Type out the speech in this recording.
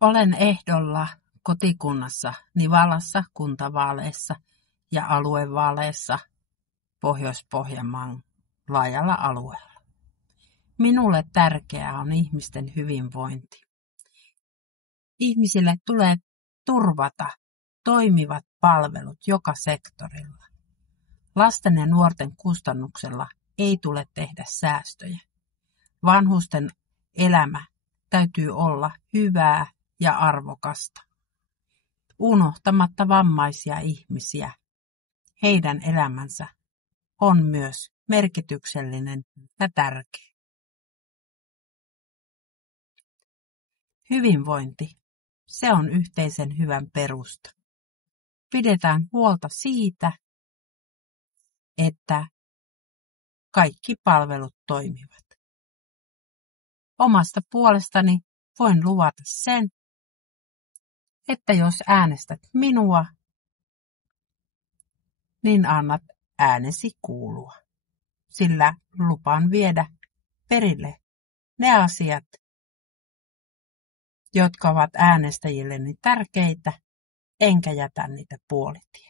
Olen ehdolla kotikunnassa Nivalassa kuntavaaleissa ja aluevaaleissa Pohjois-Pohjanmaan laajalla alueella. Minulle tärkeää on ihmisten hyvinvointi. Ihmisille tulee turvata toimivat palvelut joka sektorilla. Lasten ja nuorten kustannuksella ei tule tehdä säästöjä. Vanhusten elämä täytyy olla hyvää ja arvokasta, unohtamatta vammaisia ihmisiä. Heidän elämänsä on myös merkityksellinen ja tärkeä. Hyvinvointi, se on yhteisen hyvän perusta. Pidetään huolta siitä, että kaikki palvelut toimivat. Omasta puolestani voin luvata sen, että jos äänestät minua, niin annat äänesi kuulua, sillä lupaan viedä perille ne asiat, jotka ovat äänestäjilleni tärkeitä, enkä jätä niitä puolitie.